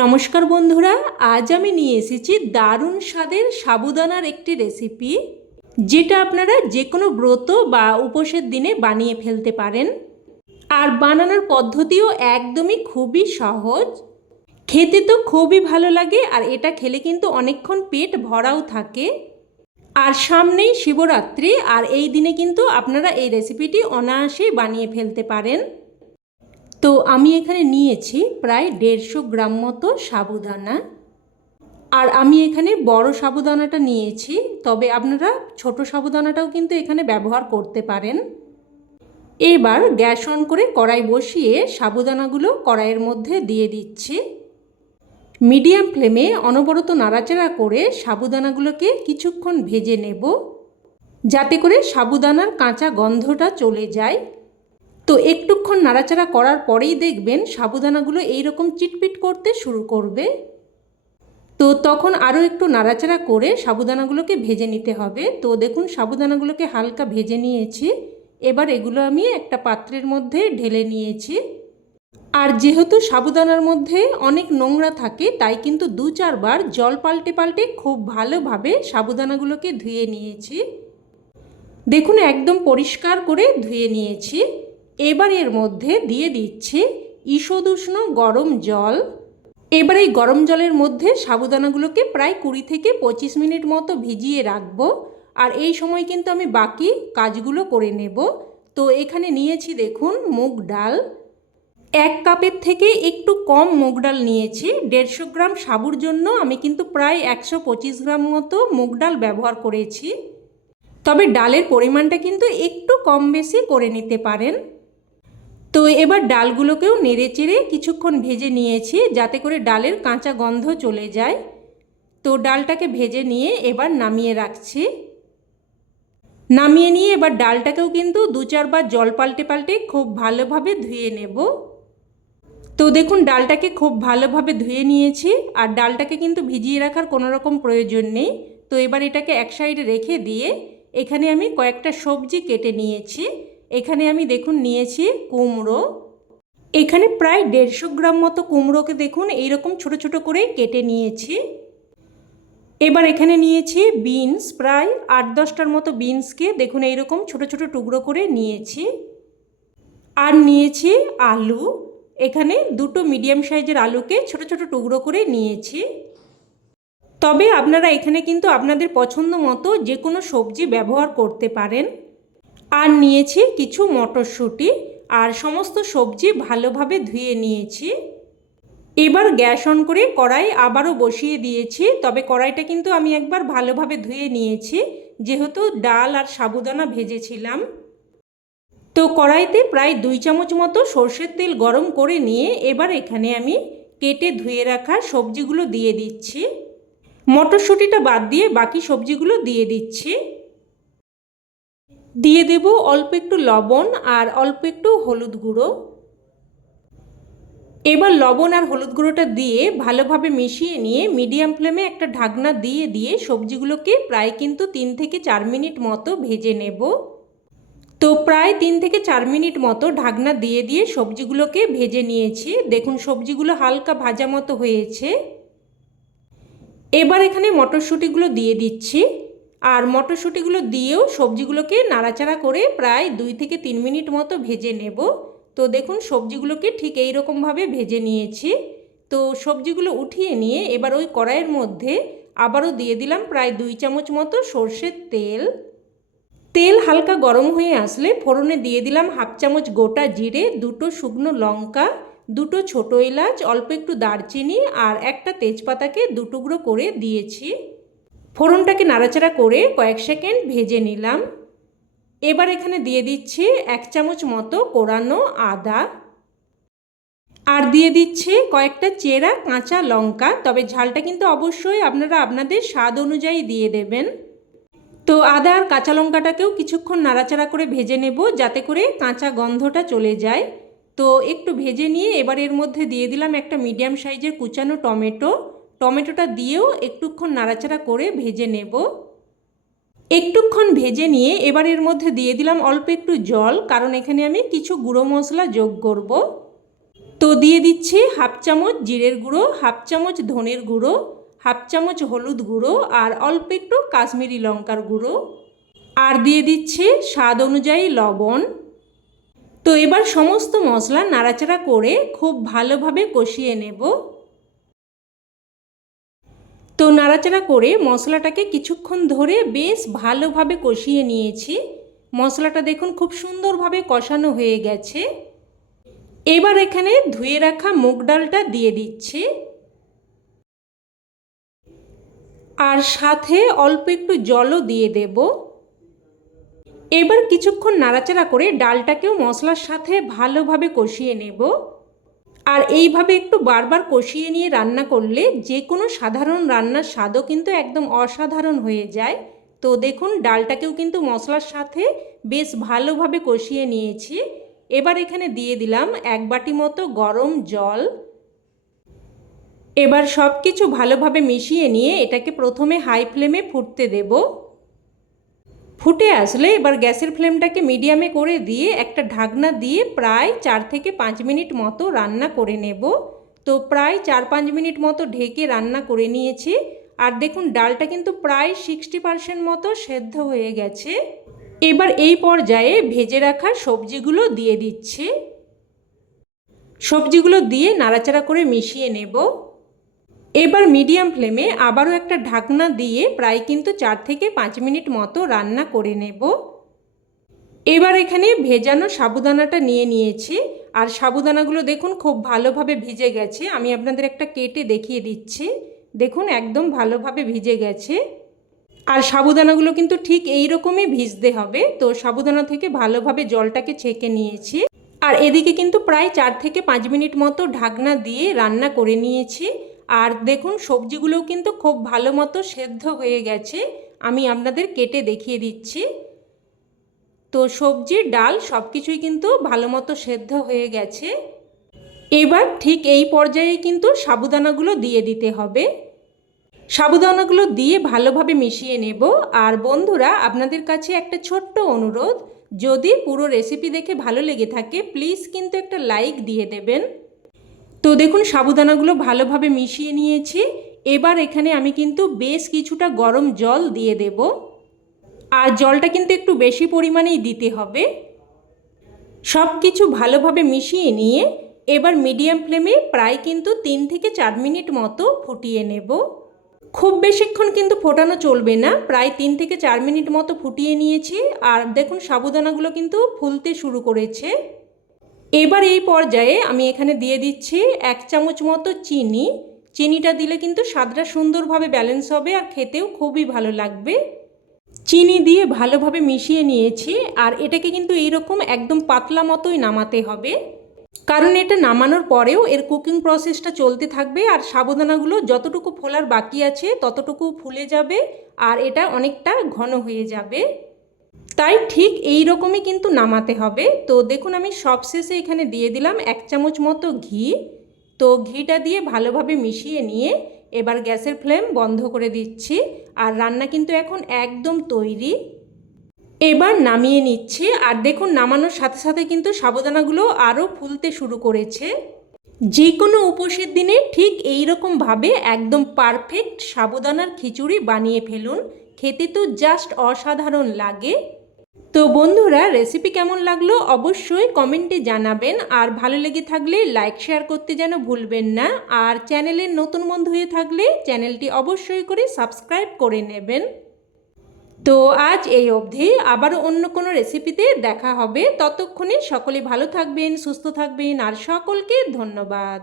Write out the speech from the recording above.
নমস্কার বন্ধুরা, আজ আমি নিয়ে এসেছি দারুণ স্বাদের সাবুদানার একটি রেসিপি, যেটা আপনারা যে কোনো ব্রত বা উপোসের দিনে বানিয়ে ফেলতে পারেন। আর বানানোর পদ্ধতিও একদমই খুবই সহজ, খেতে তো খুবই ভালো লাগে। আর এটা খেলে কিন্তু অনেকক্ষণ পেট ভরাও থাকে। আর সামনেই শিবরাত্রি, আর এই দিনে কিন্তু আপনারা এই রেসিপিটি অনায়াসেই বানিয়ে ফেলতে পারেন। তো আমি এখানে নিয়েছি প্রায় 150 গ্রাম মতো সাবুদানা। আর আমি এখানে বড় সাবুদানাটা নিয়েছি, তবে আপনারা ছোট সাবুদানাটাও কিন্তু এখানে ব্যবহার করতে পারেন। এবার গ্যাস অন করে কড়াই বসিয়ে সাবুদানাগুলো কড়াইয়ের মধ্যে দিয়ে দিচ্ছি। মিডিয়াম ফ্লেমে অনবরত নাড়াচাড়া করে সাবুদানাগুলোকে কিছুক্ষণ ভেজে নেব, যাতে করে সাবুদানার কাঁচা গন্ধটা চলে যায়। তো একটুক্ষণ নাড়াচাড়া করার পরেই দেখবেন সাবুদানাগুলো এইরকম চিটপিট করতে শুরু করবে। তো তখন আরও একটু নাড়াচাড়া করে সাবুদানাগুলোকে ভেজে নিতে হবে। তো দেখুন সাবুদানাগুলোকে হালকা ভেজে নিয়েছি। এবার এগুলো আমি একটা পাত্রের মধ্যে ঢেলে নিয়েছি। আর যেহেতু সাবুদানার মধ্যে অনেক নোংরা থাকে, তাই কিন্তু 2-4 বার জল পাল্টে পাল্টে খুব ভালোভাবে সাবুদানাগুলোকে ধুয়ে নিয়েছি। দেখুন একদম পরিষ্কার করে ধুয়ে নিয়েছি। এবার এর মধ্যে দিয়ে দিচ্ছি ঈষদুষ্ণ গরম জল। এবার এই গরম জলের মধ্যে সাবুদানাগুলোকে প্রায় 20 থেকে 25 মিনিট মতো ভিজিয়ে রাখবো। আর এই সময় কিন্তু আমি বাকি কাজগুলো করে নেব। তো এখানে নিয়েছি দেখুন মুগ ডাল। 1 কাপের থেকে একটু কম মুগ ডাল নিয়েছি। 150 গ্রাম সাবুর জন্য আমি কিন্তু প্রায় 125 গ্রাম মতো মুগ ডাল ব্যবহার করেছি। তবে ডালের পরিমাণটা কিন্তু একটু কম বেশি করে নিতে পারেন। তো এবার ডালগুলোকেও নেড়েচেড়ে কিছুক্ষণ ভেজে নিয়েছি, যাতে করে ডালের কাঁচা গন্ধ চলে যায়। তো ডালটাকে ভেজে নিয়ে এবার নামিয়ে রাখছি। নামিয়ে নিয়ে এবার ডালটাকেও কিন্তু 2-4 বার জল পাল্টে পাল্টে খুব ভালোভাবে ধুয়ে নেব। তো দেখুন ডালটাকে খুব ভালোভাবে ধুয়ে নিয়েছি। আর ডালটাকে কিন্তু ভিজিয়ে রাখার কোনো রকম প্রয়োজন নেই। তো এবার এটাকে এক সাইডে রেখে দিয়ে এখানে আমি কয়েকটা সবজি কেটে নিয়েছি। এখানে আমি দেখুন নিয়েছি কুমড়ো। এখানে প্রায় 150 গ্রাম মতো কুমড়োকে দেখুন এইরকম ছোট ছোট করে কেটে নিয়েছি। এবার এখানে নিয়েছি বিনস, প্রায় 8-10টার মতো বিনসকে দেখুন এইরকম ছোট ছোট টুকরো করে নিয়েছি। আর নিয়েছি আলু। এখানে 2টো মিডিয়াম সাইজের আলুকে ছোট ছোট টুকরো করে নিয়েছি। তবে আপনারা এখানে কিন্তু আপনাদের পছন্দ মতো যে কোনো সবজি ব্যবহার করতে পারেন। আর নিয়েছি কিছু মটরশুঁটি। আর সমস্ত সবজি ভালোভাবে ধুয়ে নিয়েছি। এবার গ্যাস অন করে কড়াই আবারও বসিয়ে দিয়েছি। তবে কড়াইটা কিন্তু আমি একবার ভালোভাবে ধুয়ে নিয়েছি, যেহেতু ডাল আর সাবুদানা ভেজেছিলাম। তো কড়াইতে প্রায় 2 চামচ মতো সর্ষের তেল গরম করে নিয়ে এবার এখানে আমি কেটে ধুয়ে রাখা সবজিগুলো দিয়ে দিচ্ছি। মটরশুঁটিটা বাদ দিয়ে বাকি সবজিগুলো দিয়ে দিচ্ছি। দিয়ে দেব অল্প একটু লবণ আর অল্প একটু হলুদ গুঁড়ো। এবার লবণ আর হলুদ গুঁড়োটা দিয়ে ভালোভাবে মিশিয়ে নিয়ে মিডিয়াম ফ্লেমে একটা ঢাকনা দিয়ে দিয়ে সবজিগুলোকে প্রায় কিন্তু 3 থেকে 4 মিনিট মতো ভেজে নেব। তো প্রায় 3 থেকে 4 মিনিট মতো ঢাকনা দিয়ে দিয়ে সবজিগুলোকে ভেজে নিয়েছি। দেখুন সবজিগুলো হালকা ভাজা মতো হয়েছে। এবার এখানে মটরশুঁটিগুলো দিয়ে দিচ্ছি। আর মটরশুঁটিগুলো দিয়েও সবজিগুলোকে নাড়াচাড়া করে প্রায় 2 থেকে 3 মিনিট মতো ভেজে নেব। তো দেখুন সবজিগুলোকে ঠিক এই রকমভাবে ভেজে নিয়েছি। তো সবজিগুলো উঠিয়ে নিয়ে এবার ওই কড়াইয়ের মধ্যে আবারও দিয়ে দিলাম প্রায় 2 চামচ মতো সর্ষের তেল। তেল হালকা গরম হয়ে আসলে ফোড়নে দিয়ে দিলাম 1/2 চামচ গোটা জিরে, 2টো শুকনো লঙ্কা, 2টো ছোটো এলাচ, অল্প একটু দারচিনি আর একটা তেজপাতাকে 2 টুকরো করে দিয়েছি। ফোড়নটাকে নাড়াচাড়া করে কয়েক সেকেন্ড ভেজে নিলাম। এবার এখানে দিয়ে দিচ্ছি 1 চামচ মতো কোরানো আদা। আর দিয়ে দিচ্ছি কয়েকটা চেরা কাঁচা লঙ্কা। তবে ঝালটা কিন্তু অবশ্যই আপনারা আপনাদের স্বাদ অনুযায়ী দিয়ে দেবেন। তো আদা আর কাঁচা লঙ্কাটাকেও কিছুক্ষণ নাড়াচাড়া করে ভেজে নেব, যাতে করে কাঁচা গন্ধটা চলে যায়। তো একটু ভেজে নিয়ে এবার এর মধ্যে দিয়ে দিলাম একটা মিডিয়াম সাইজের কুচানো টমেটো। টমেটোটা দিয়েও একটুক্ষণ নাড়াচাড়া করে ভেজে নেব। একটুক্ষণ ভেজে নিয়ে এবার এর মধ্যে দিয়ে দিলাম অল্প একটু জল, কারণ এখানে আমি কিছু গুঁড়ো মশলা যোগ করব। তো দিয়ে দিচ্ছি হাফ চামচ জিরের গুঁড়ো, হাফ চামচ ধনের গুঁড়ো, হাফ চামচ হলুদ গুঁড়ো আর অল্প একটু কাশ্মীরি লঙ্কার গুঁড়ো, আর দিয়ে দিচ্ছি স্বাদ অনুযায়ী লবণ। তো এবার সমস্ত মশলা নাড়াচাড়া করে খুব ভালোভাবে কষিয়ে নেব। তো নাড়াচাড়া করে মশলাটাকে কিছুক্ষণ ধরে বেশ ভালোভাবে কষিয়ে নিয়েছি। মশলাটা দেখুন খুব সুন্দরভাবে কষানো হয়ে গেছে। এবার এখানে ধুয়ে রাখা মুগ ডালটা দিয়ে দিচ্ছি, আর সাথে অল্প একটু জলও দিয়ে দেব। এবার কিছুক্ষণ নাড়াচাড়া করে ডালটাকেও মশলার সাথে ভালোভাবে কষিয়ে নেব। আর এইভাবে একটু বারবার কষিয়ে নিয়ে রান্না করলে যে কোনো সাধারণ রান্নার স্বাদও কিন্তু একদম অসাধারণ হয়ে যায়। তো দেখুন ডালটাকেও কিন্তু মশলার সাথে বেশ ভালোভাবে কষিয়ে নিয়েছি। এবার এখানে দিয়ে দিলাম 1 বাটি মতো গরম জল। এবার সব কিছু ভালোভাবে মিশিয়ে নিয়ে এটাকে প্রথমে হাই ফ্লেমে ফুটতে দেব। ফুটে আসলে এবার গ্যাসের ফ্লেমটাকে মিডিয়ামে করে দিয়ে একটা ঢাকনা দিয়ে প্রায় 4 থেকে 5 মিনিট মতো রান্না করে নেব। তো প্রায় 4-5 মিনিট মতো ঢেকে রান্না করে নিয়েছি। আর দেখুন ডালটা কিন্তু প্রায় 60% মতো সেদ্ধ হয়ে গেছে। এবার এই পর্যায়ে ভেজে রাখা সবজিগুলো দিয়ে দিচ্ছি। সবজিগুলো দিয়ে নাড়াচাড়া করে মিশিয়ে নেব। এবার মিডিয়াম ফ্লেমে আবারও একটা ঢাকনা দিয়ে প্রায় কিন্তু 4 থেকে 5 মিনিট মতো রান্না করে নেব। এবার এখানে ভেজানো সাবুদানাটা নিয়ে নিয়েছি, আর সাবুদানাগুলো দেখুন খুব ভালোভাবে ভিজে গেছে। আমি আপনাদের একটা কেটে দেখিয়ে দিচ্ছি। দেখুন একদম ভালোভাবে ভিজে গেছে। আর সাবুদানাগুলো কিন্তু ঠিক এই রকমই ভিজতে হবে। তো সাবুদানা থেকে ভালোভাবে জলটাকে ছেঁকে নিয়েছি। আর এদিকে কিন্তু প্রায় 4 থেকে 5 মিনিট মতো ঢাকনা দিয়ে রান্না করে নিয়েছি। আর দেখুন সবজিগুলোও কিন্তু খুব ভালো মতো সেদ্ধ হয়ে গেছে। আমি আপনাদের কেটে দেখিয়ে দিচ্ছি। তো সবজি ডাল সব কিছুই কিন্তু ভালো মতো সেদ্ধ হয়ে গেছে। এবার ঠিক এই পর্যায়ে কিন্তু সাবুদানাগুলো দিয়ে দিতে হবে। সাবুদানাগুলো দিয়ে ভালোভাবে মিশিয়ে নেব। আর বন্ধুরা, আপনাদের কাছে একটা ছোট্ট অনুরোধ, যদি পুরো রেসিপি দেখে ভালো লেগে থাকে প্লিজ কিন্তু একটা লাইক দিয়ে দেবেন। তো দেখুন সাবুদানাগুলো ভালোভাবে মিশিয়ে নিয়েছি। এবার এখানে আমি কিন্তু বেশ কিছুটা গরম জল দিয়ে দেব। আর জলটা কিন্তু একটু বেশি পরিমাণেই দিতে হবে। সব কিছু ভালোভাবে মিশিয়ে নিয়ে এবার মিডিয়াম ফ্লেমে প্রায় কিন্তু 3 থেকে 4 মিনিট মতো ফুটিয়ে নেব। খুব বেশিক্ষণ কিন্তু ফোটানো চলবে না, প্রায় 3 থেকে 4 মিনিট মতো ফুটিয়ে নিয়েছি। আর দেখুন সাবুদানাগুলো কিন্তু ফুলতে শুরু করেছে। এবার এই পর্যায়ে আমি এখানে দিয়ে দিচ্ছি 1 চামচ মতো চিনি। চিনিটা দিলে কিন্তু স্বাদটা সুন্দরভাবে ব্যালেন্স হবে আর খেতেও খুবই ভালো লাগবে। চিনি দিয়ে ভালোভাবে মিশিয়ে নিয়েছি। আর এটাকে কিন্তু এইরকম একদম পাতলা মতোই নামাতে হবে, কারণ এটা নামানোর পরেও এর কুকিং প্রসেসটা চলতে থাকবে। আর সাবুদানাগুলো যতটুকু ফোলার বাকি আছে ততটুকু ফুলে যাবে আর এটা অনেকটা ঘন হয়ে যাবে। তাই ঠিক এই রকমই কিন্তু নামাতে হবে। তো দেখুন আমি সবশেষে এখানে দিয়ে দিলাম 1 চামচ মতো ঘি। তো ঘিটা দিয়ে ভালোভাবে মিশিয়ে নিয়ে এবার গ্যাসের ফ্লেম বন্ধ করে দিচ্ছি। আর রান্না কিন্তু এখন একদম তৈরি। এবার নামিয়ে নিচ্ছি। আর দেখুন নামানোর সাথে সাথে কিন্তু সাবুদানাগুলো আরও ফুলতে শুরু করেছে। যে কোনো উপোসের দিনে ঠিক এই রকমভাবে একদম পারফেক্ট সাবুদানার খিচুড়ি বানিয়ে ফেলুন। খেতে তো জাস্ট অসাধারণ লাগে। তো বন্ধুরা, রেসিপি কেমন লাগলো অবশ্যই কমেন্টে জানাবেন। আর ভালো লেগে থাকলে লাইক শেয়ার করতে যেন ভুলবেন না। আর চ্যানেলের নতুন বন্ধু হয়ে থাকলে চ্যানেলটি অবশ্যই করে সাবস্ক্রাইব করে নেবেন। তো আজ এই অবধি, আবারও অন্য কোনো রেসিপিতে দেখা হবে। ততক্ষণে সকলে ভালো থাকবেন, সুস্থ থাকবেন আর সকলকে ধন্যবাদ।